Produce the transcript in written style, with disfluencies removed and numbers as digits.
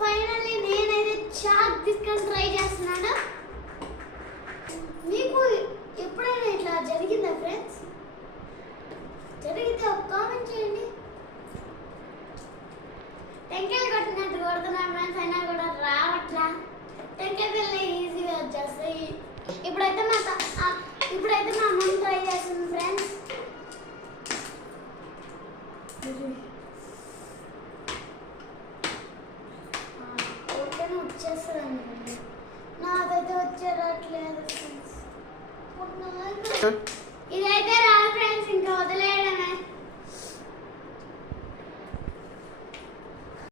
Finally నేనైతే chalk తీసుకొని try చేస్తున్నాను. మీకు ఎప్పుడైనా ఇట్లా జరిగిందా ఫ్రెండ్స్? జరిగితే ఒక కామెంట్ చేయండి. టెంకాయలు కొట్టినట్టు కొడుతున్నాను ఫ్రెండ్స్, అయినా కూడా రావట్లా. టెంకాయలు ఈజీగా వచ్చేస్తాయి. ఇప్పుడైతే మా అమ్మ ట్రై చేస్తుంది ఫ్రెండ్స్. ఓకేనా, వచ్చేస్తుందండి. నాకైతే వచ్చేటట్లేదు ఫ్రెండ్స్. ఇదైతే రాదు ఫ్రెండ్స్, ఇంకా వదిలే